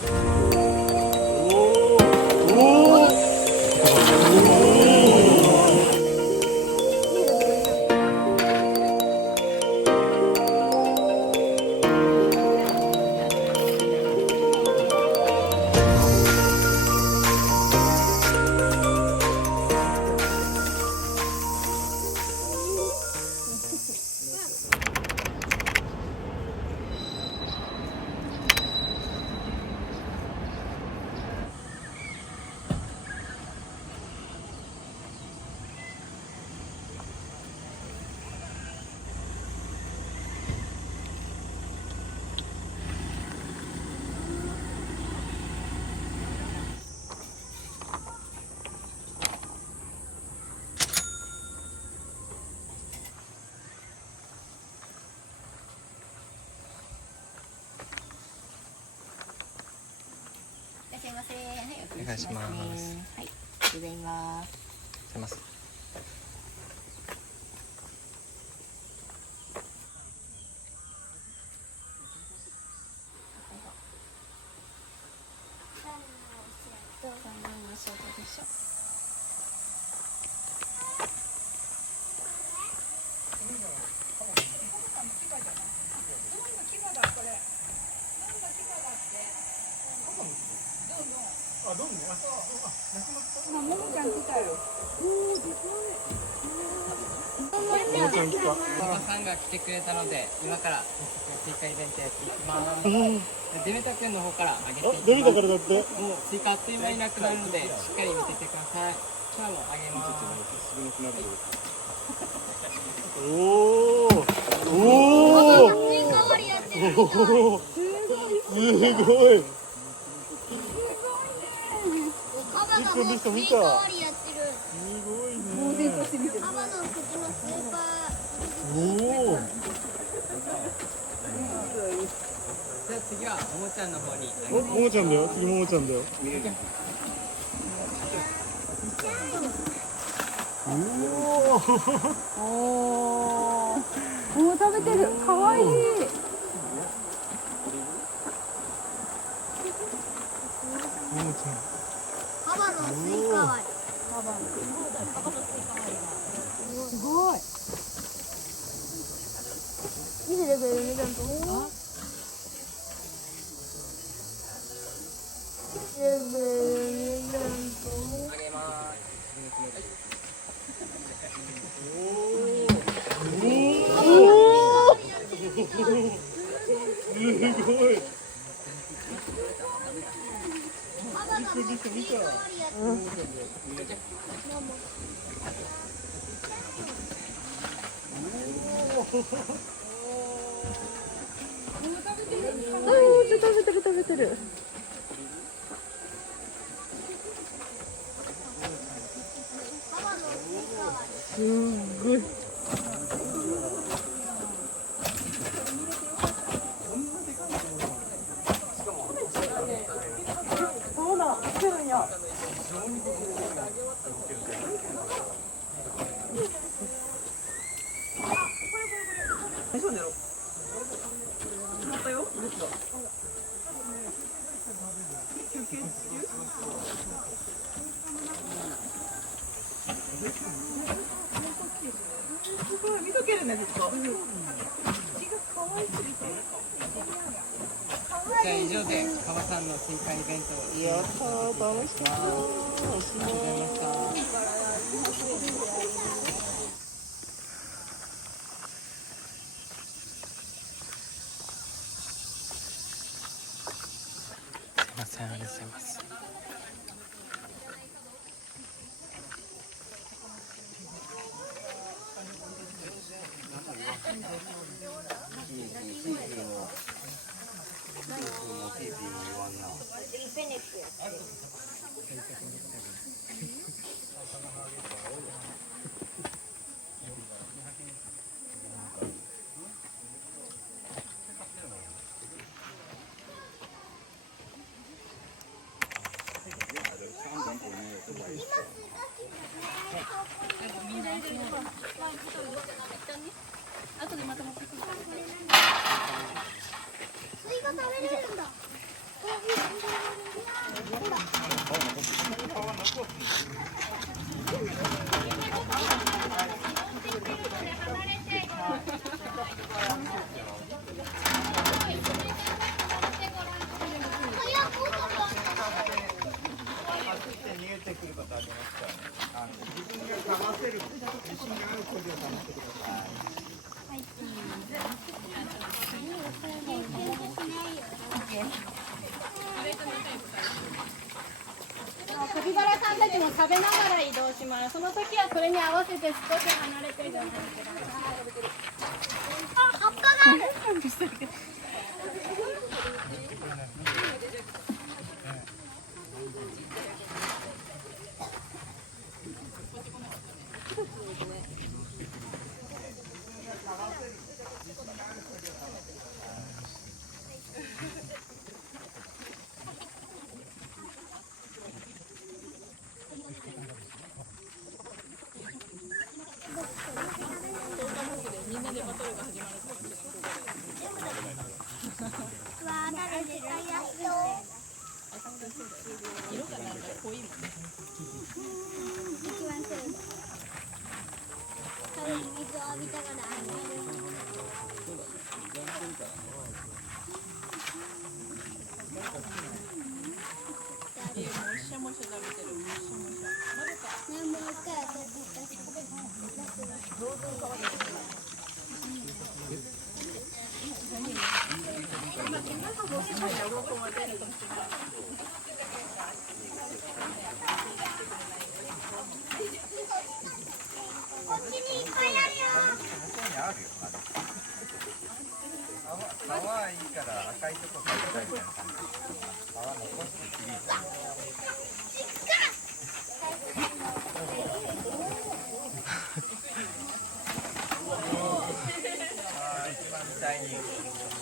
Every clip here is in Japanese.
いらっしゃいませ。はい、お願いします。はい、ございます。すいません。何の仕事でしょう。おばさんが来てくれたので、今から追加イベントやっていきます。デメタ君の方から上げていきます。デメタからだって。もう追加あっという間になくなるので、しっかり見ててください。じゃあもう上げます。おお。おお。すごい。カバがもうスイカ割りやってる。すごいね。カバの口のスーパー。おお。じゃあ次はももちゃんの方に。お、ももちゃんだよ。次ももちゃんだよ。おおお、食べてる。かわいい。ももちゃん。カバのスイカ割り。すごい。見せてくれるね、ちゃんと。上げます。すごい。カバがもうスイカ割りやってる。食べてる。カバのスイカ割り。すごい。そうだ、来てるんや。すごい、見とけるね、ずっと。じゃあ以上で川さんの追加イベントを。やったー、楽しかったー。ありがとうございました。すいません、ありがとうございます。後でまた持ってくる。スイカ食べれるんだ。カピバラさんたちも食べながら移動します。その時はそれに合わせて少し離れて移動してください。あ、葉っぱがある。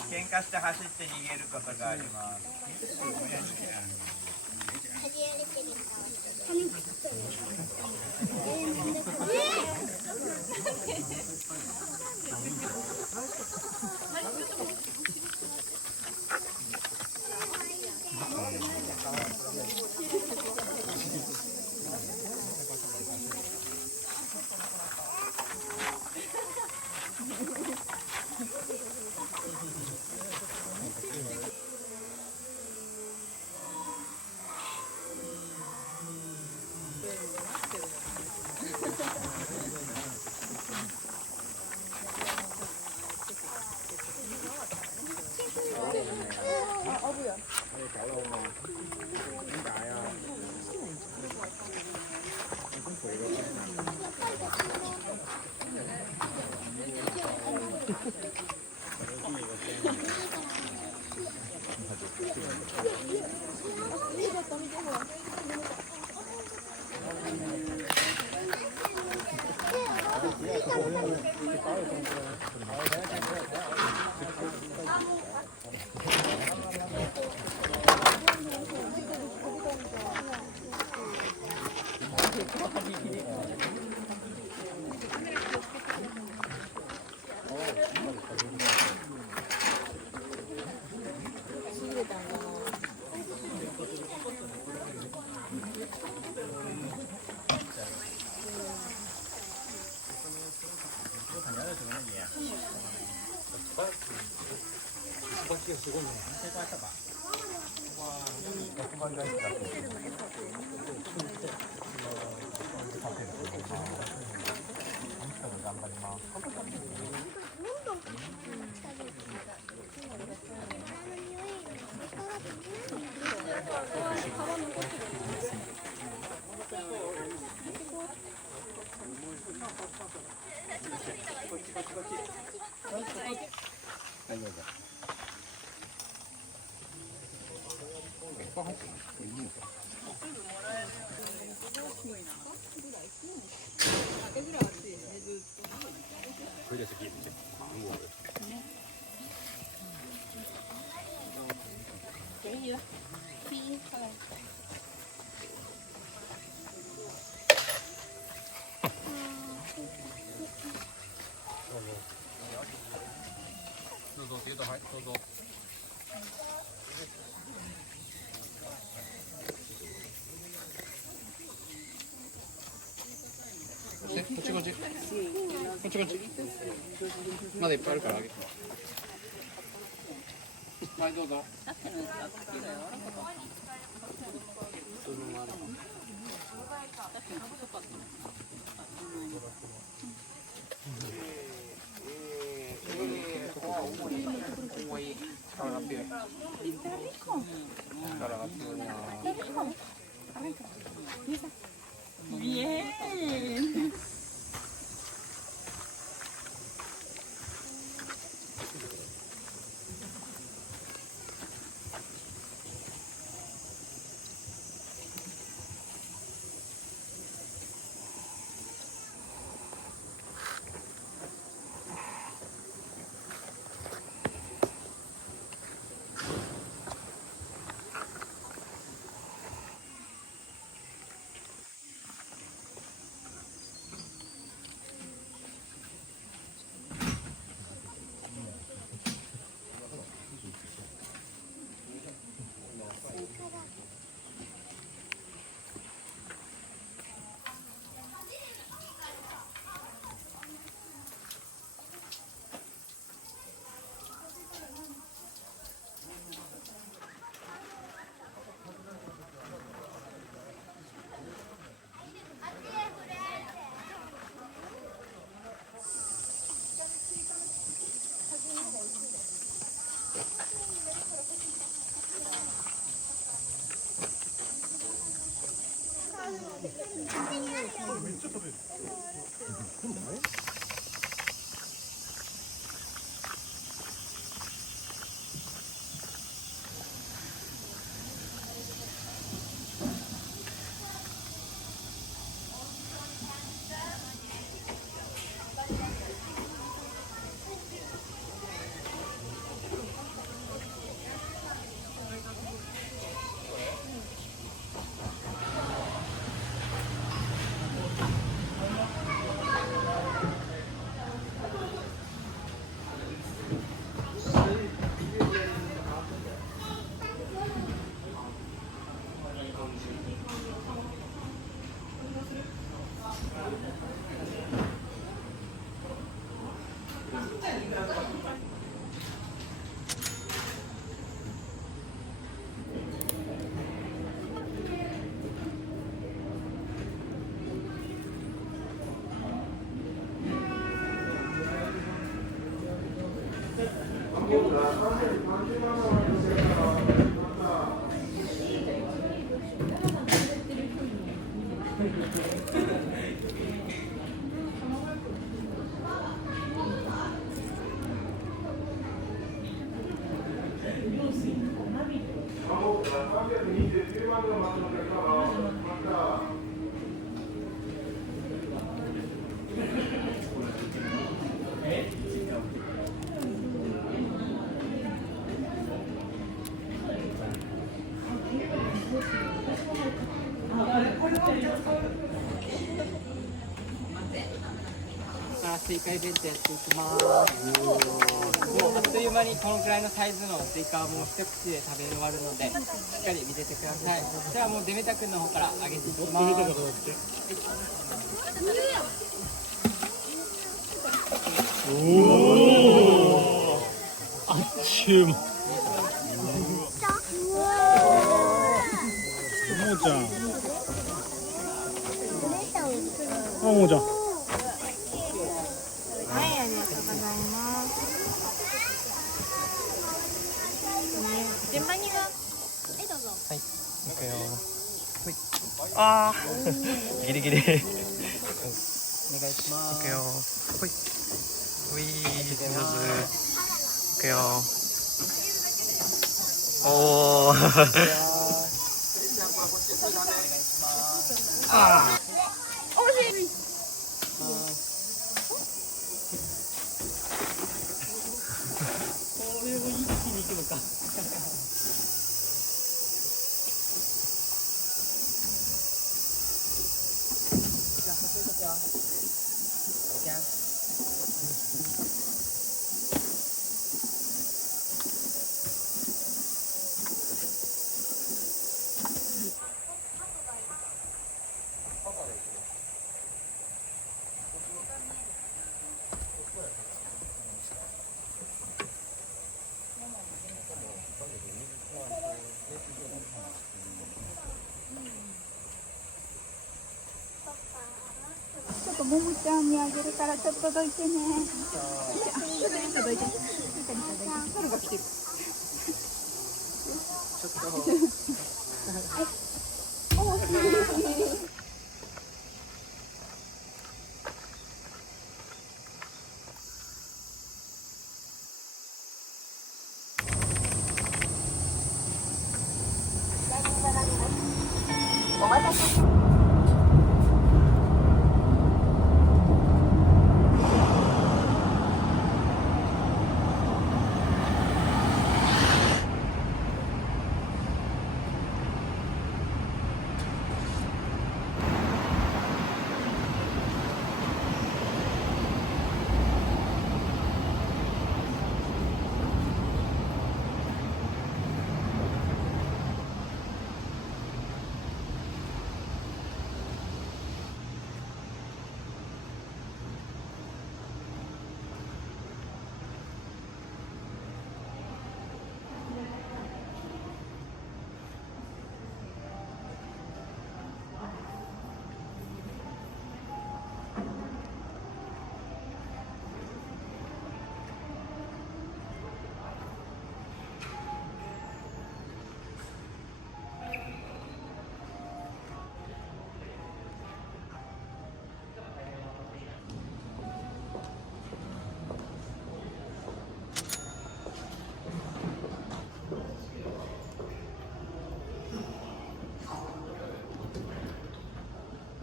喧嘩して走って逃げることがあります。どうぞ、はい、どうぞ。ちこっちこっち。まだいっぱいあるからあげて。はいどうぞ。スイカイベントやっていきます。もうあっという間にこのくらいのサイズのスイカはもう一口で食べ終わるのでしっかり見ててください。じゃあもうデメタ君の方からあげていきます。おお。あっちゅう間。ももちゃん。あ、ももちゃん。はい、ありがとうございます。順番には、はいどうぞ。はい、いくよ。ほい。ああ、ギリギリ。お願いします。いくよ。ほい。ほい、上手。いくよ。おお。ああ。惜しい。これを一気にいくのか。ももちゃんにあげるからちょっとどいてね。ちょっとリカどいて。リカ猿が来てる。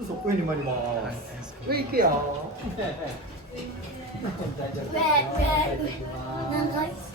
そう上に回ります。上行くよ。大丈夫ですよ。大丈夫です。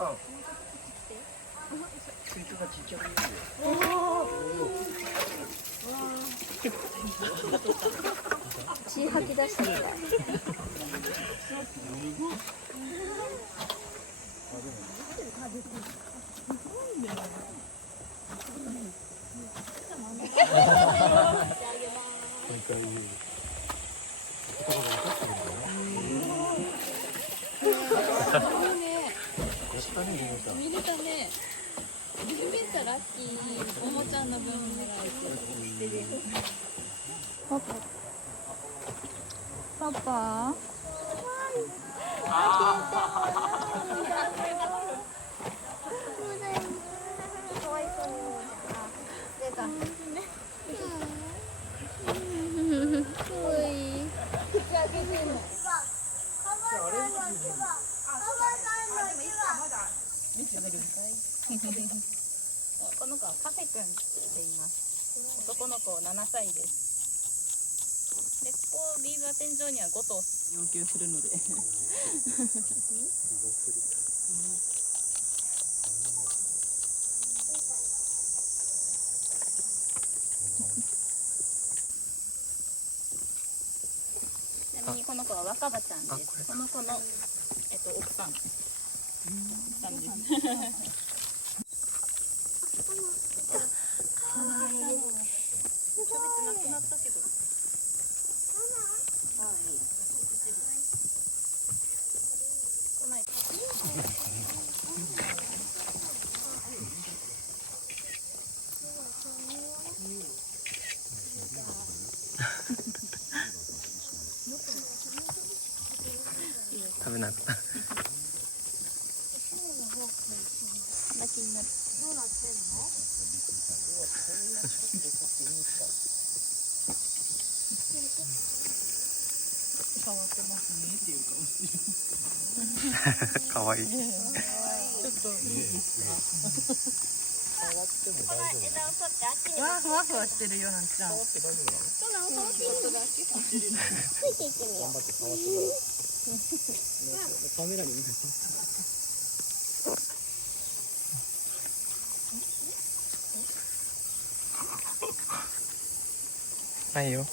血吐き出したみたい。見れたね。見たラッキー。ももちゃんの分もらえて。パパ。この子はパフェくんって言います。男の子7歳です。で、ここビーバー天井には5頭要求するので。ちなみにこの子は若葉ちゃんです。この子の、奥さん。奥さんです。キャベツなくなったけど。食べなかった。変わってますねっていう顔してる。かわいい。ちょっといいですか。触っても大丈夫。わあ、ふわふわしてるよ、なんちゃん。触って大丈夫なの？そうなの、触っていいの。頑張って触ってから。カメラに見て。ないよ。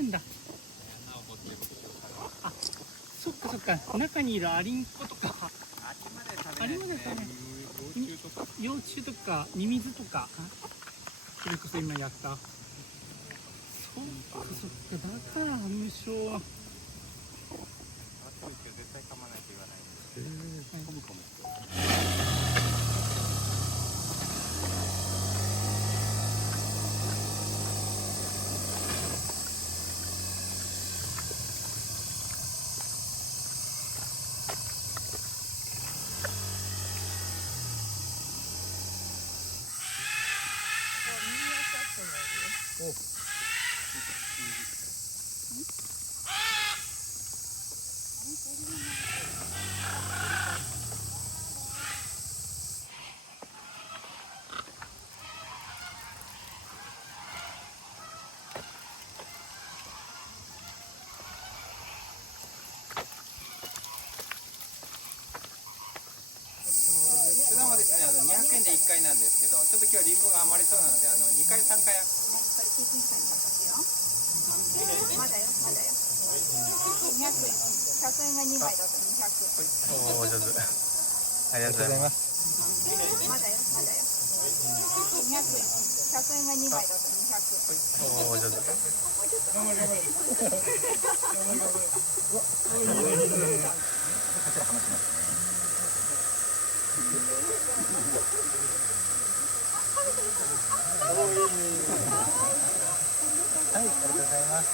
んだ。あ、そっかそっか、中にいるアリンコとかアリまで食べない。幼虫とかミミズとか、それこそ今やった。そっかそっか、だから無償対噛まないと言わない普段はですね200円で1回なんですけど、ちょっと今日はリンゴが余りそうなので2回3回まだよまだよ200円100円が2枚だと200おお上手。ありがとうございます。まだよまだよ200円100円が2枚だと200おお上手。はい、ありがとうございます。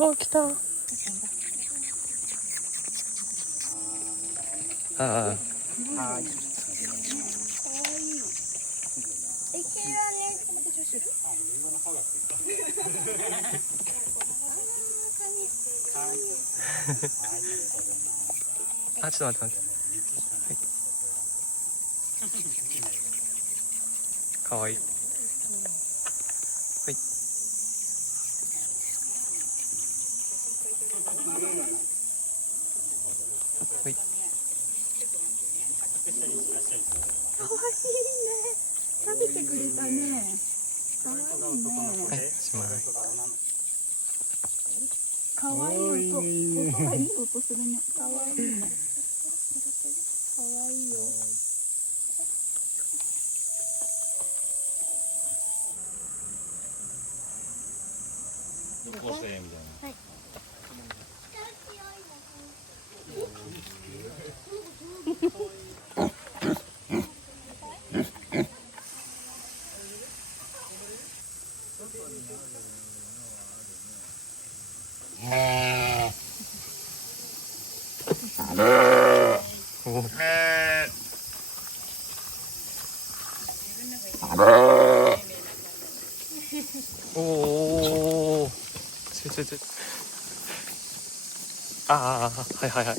あ、来た。ああ。あ、ちょっと待って待って。はい。かわいい。はい。はい。食べてくれたね。かわいいね。はい、おしまい。かわいい音。音がいい音するね。かわいいね。かわいいよ。こうしてみたいな。はい。おお。ああ、はいはいはい。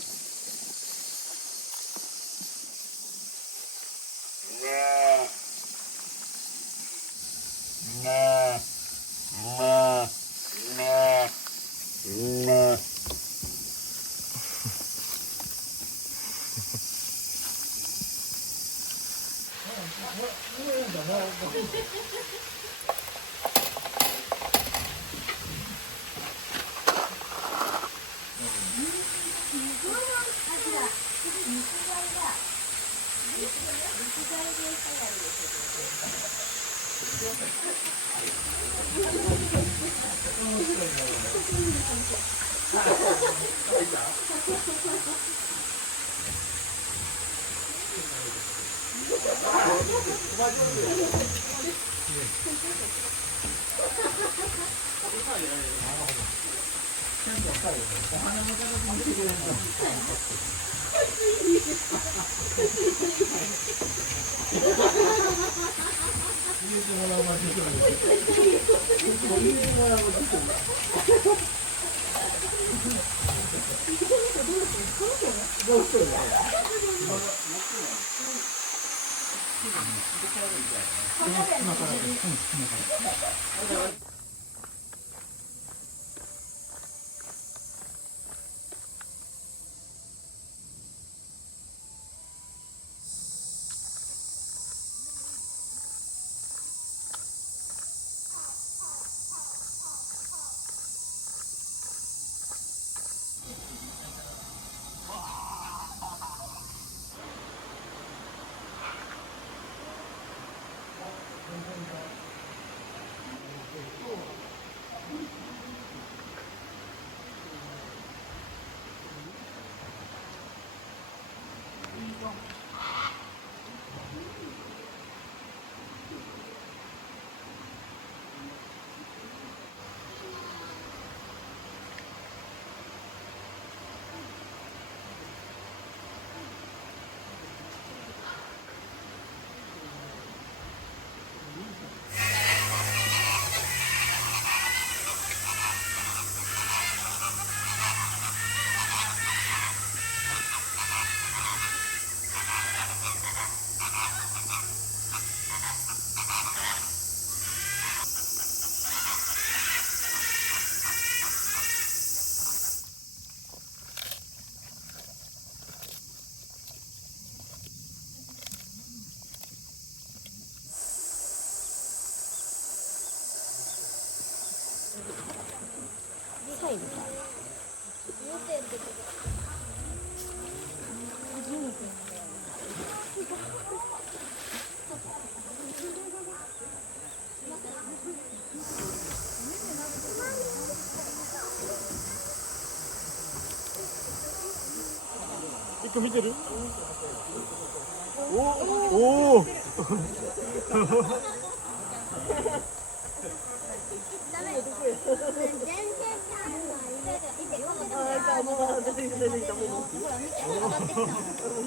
サイみたい。一個見てる？おお。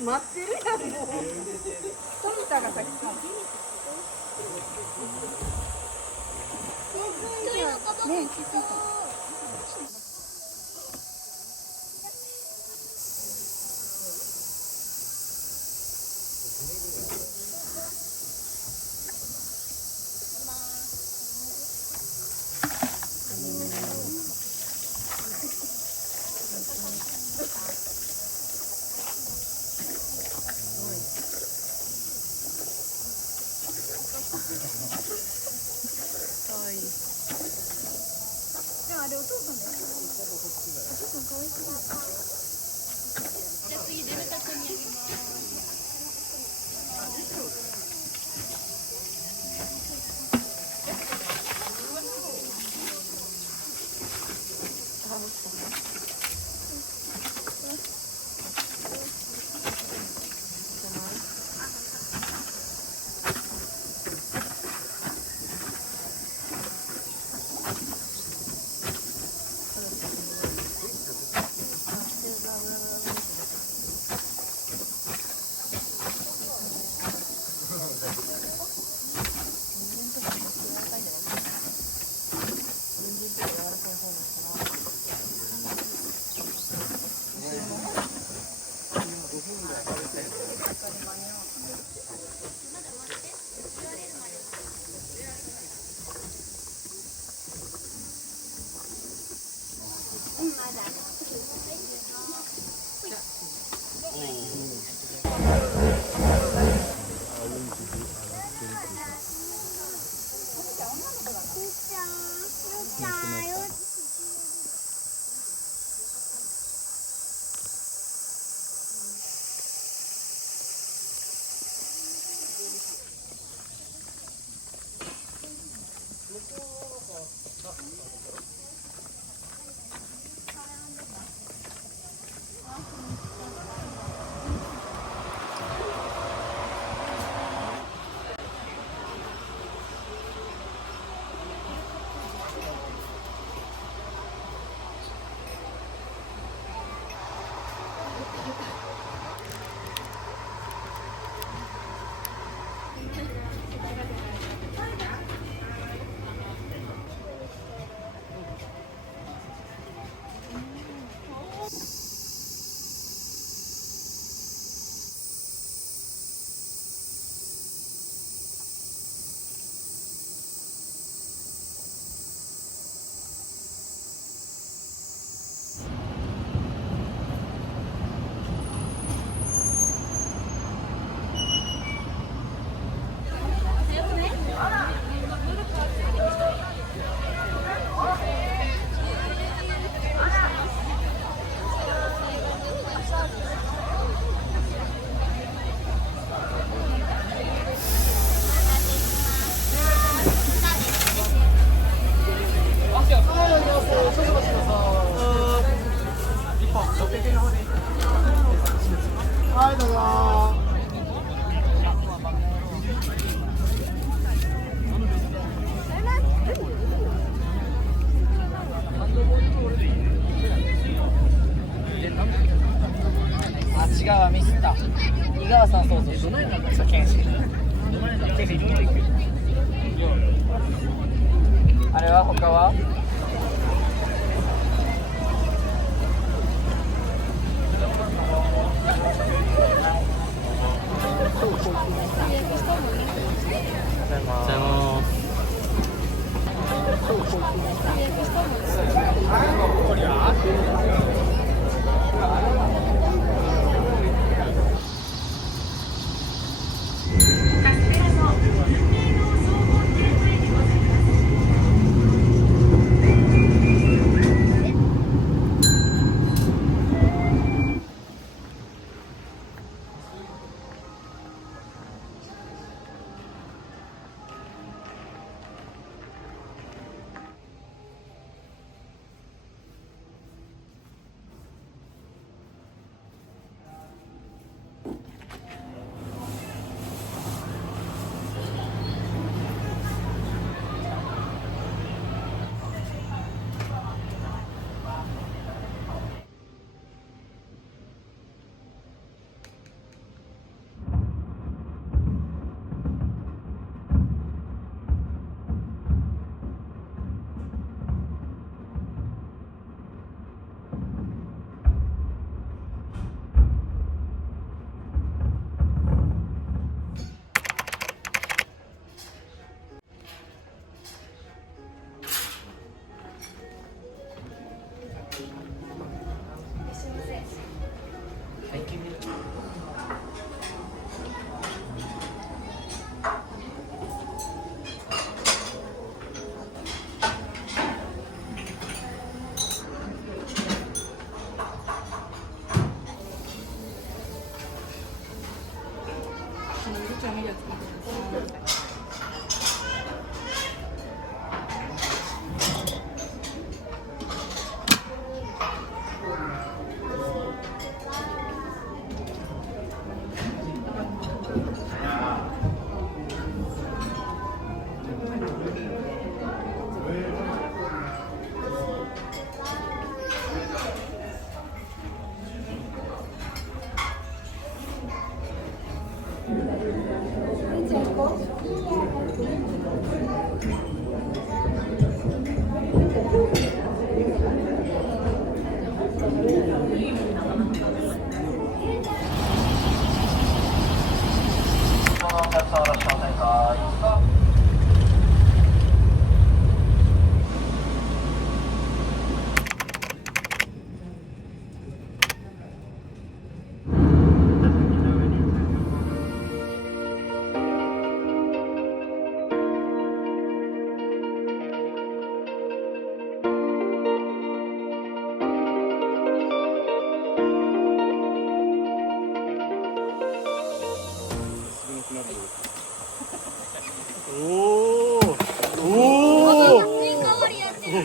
待ってるやんもう。富田が先。ね、気づいた。はい、どうぞ。あっち側ミスった。井川さんそうそう。そう剣士。あれは他は？「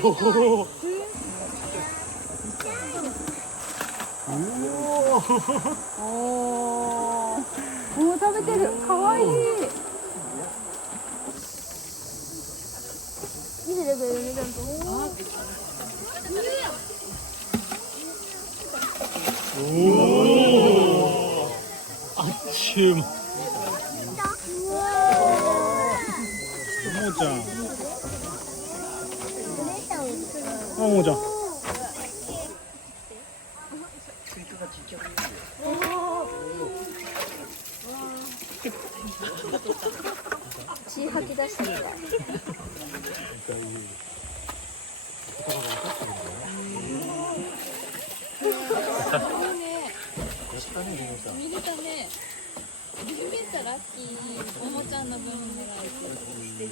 おお、食べてる。かわいい。見ててくれるね、ちゃんと。おお、あっちゅう間。ももちゃん。あ、ももちゃん。血吐き出してるか。見れたね。見れたラッキー。ももちゃんの分もらえて。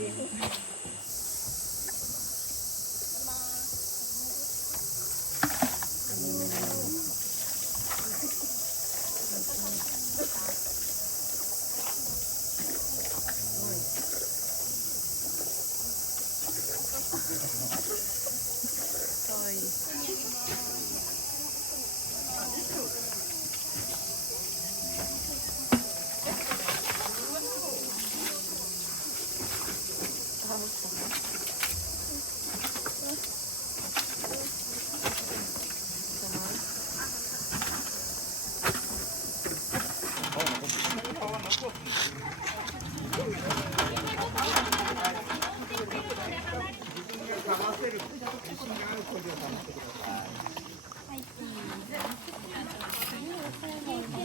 はい、チーズ。